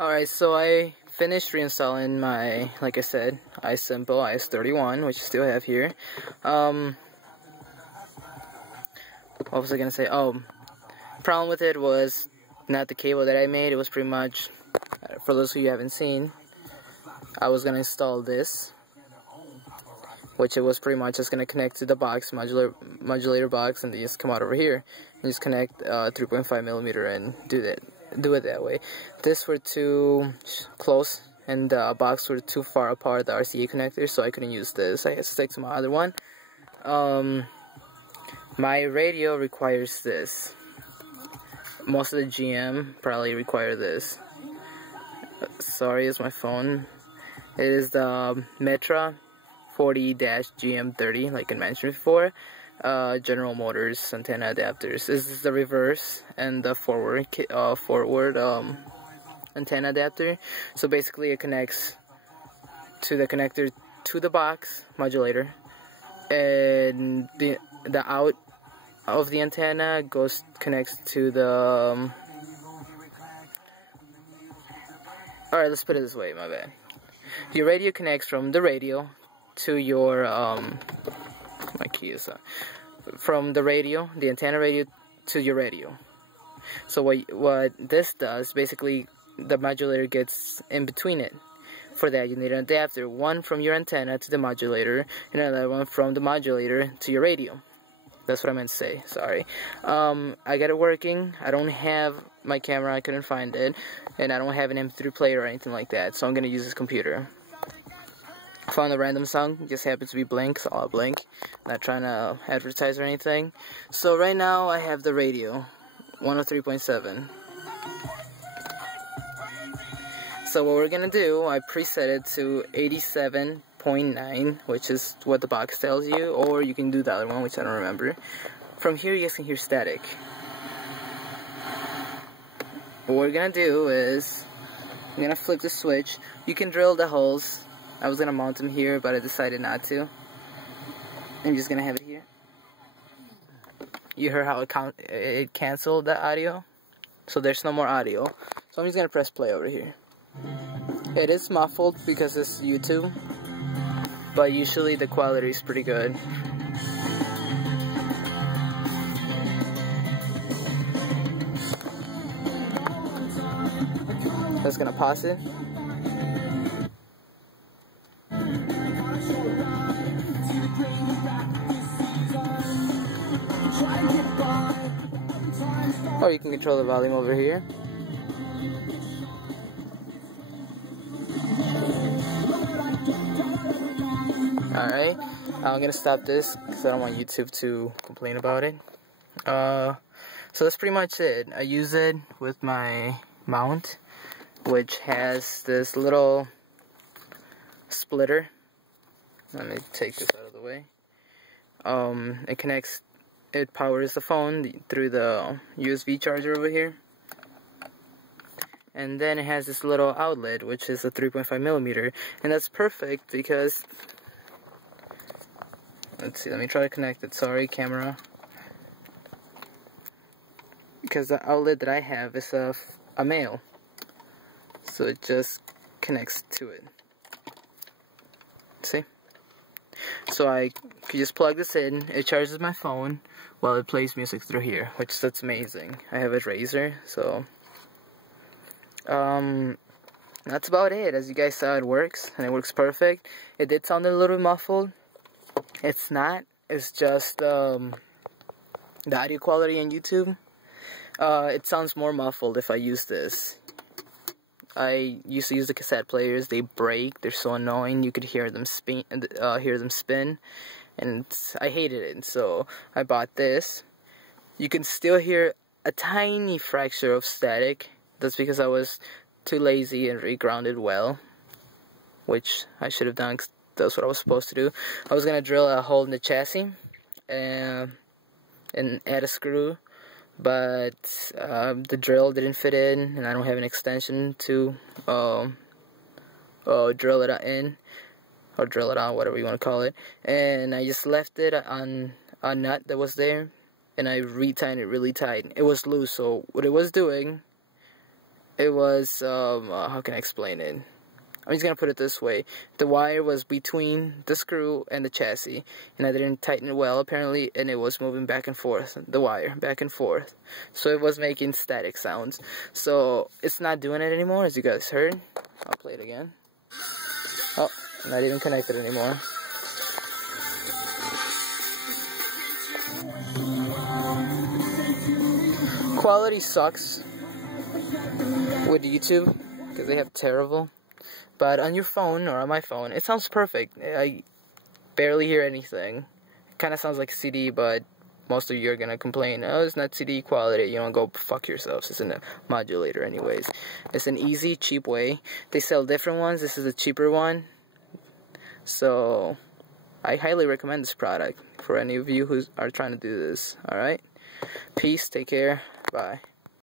Alright, so I finished reinstalling my, like I said, Isimple is31, which I still have here. What was I gonna say? Oh, problem with it was not the cable that I made. It was pretty much, for those of you who haven't seen, I was gonna install this, which it was pretty much just gonna connect to the box, modulator box, and then just come out over here and just connect 3.5mm and do it that way. This were too close and the box were too far apart, the RCA connector, so I couldn't use this. I had to stick to my other one. My radio requires this. Most of the GM probably require this. Sorry, it's my phone. It is the Metra 40-GM30, like I mentioned before. General Motors antenna adapters. This is the reverse and the forward antenna adapter. So basically, it connects to the connector to the box modulator, and the out of the antenna connects to the. Alright, let's put it this way. My bad. Your radio connects from the radio to your my key is from the radio, the antenna radio, to your radio. So what this does, basically, the modulator gets in between it. For that, you need an adapter, one from your antenna to the modulator, and another one from the modulator to your radio. That's what I meant to say. Sorry. I got it working. I don't have my camera. I couldn't find it, and I don't have an MP3 player or anything like that. So I'm gonna use this computer. I found a random song, it just happens to be Blink, so I'll Blink. Not trying to advertise or anything. So right now I have the radio, 103.7. So what we're gonna do, I preset it to 87.9, which is what the box tells you, or you can do the other one, which I don't remember. From here you guys can hear static. What we're gonna do is, I'm gonna flip the switch. You can drill the holes. I was gonna mount them here, but I decided not to. I'm just gonna have it here. You heard how it canceled the audio? So there's no more audio. So I'm just gonna press play over here. It is muffled because it's YouTube, but usually the quality is pretty good. Just gonna pause it. Or you can control the volume over here. Alright, I'm gonna stop this because I don't want YouTube to complain about it. So that's pretty much it. I use it with my mount, which has this little splitter. Let me take this out of the way. It powers the phone through the USB charger over here. And then it has this little outlet, which is a 3.5mm. And that's perfect because, let's see, let me try to connect it. Sorry, camera. Because the outlet that I have is a male. So it just connects to it. See? So I could just plug this in, it charges my phone while it plays music through here, that's amazing. I have a Razer, so that's about it. As you guys saw, it works, and it works perfect. It did sound a little muffled. It's not, it's just the audio quality on YouTube. It sounds more muffled if I use this. I used to use the cassette players. They break. They're so annoying. You could hear them spin, and I hated it. So I bought this. You can still hear a tiny fraction of static. That's because I was too lazy and regrounded well, which I should have done. 'Cause that's what I was supposed to do. I was gonna drill a hole in the chassis and add a screw. But the drill didn't fit in, and I don't have an extension to drill it in, or drill it out, whatever you want to call it. And I just left it on a nut that was there, and I retightened it really tight. It was loose, so what it was doing, it was, how can I explain it? I'm just gonna put it this way. The wire was between the screw and the chassis, and I didn't tighten it well, apparently, and it was moving back and forth, the wire, back and forth. So it was making static sounds. So it's not doing it anymore, as you guys heard. I'll play it again. Oh, not even connected anymore. Quality sucks with YouTube, because they have terrible. But on your phone, or on my phone, it sounds perfect. I barely hear anything. It kind of sounds like a CD, but most of you are going to complain, oh, it's not CD quality. You know, go fuck yourselves. It's in a modulator anyways. It's an easy, cheap way. They sell different ones. This is a cheaper one. So, I highly recommend this product for any of you who are trying to do this. Alright? Peace, take care, bye.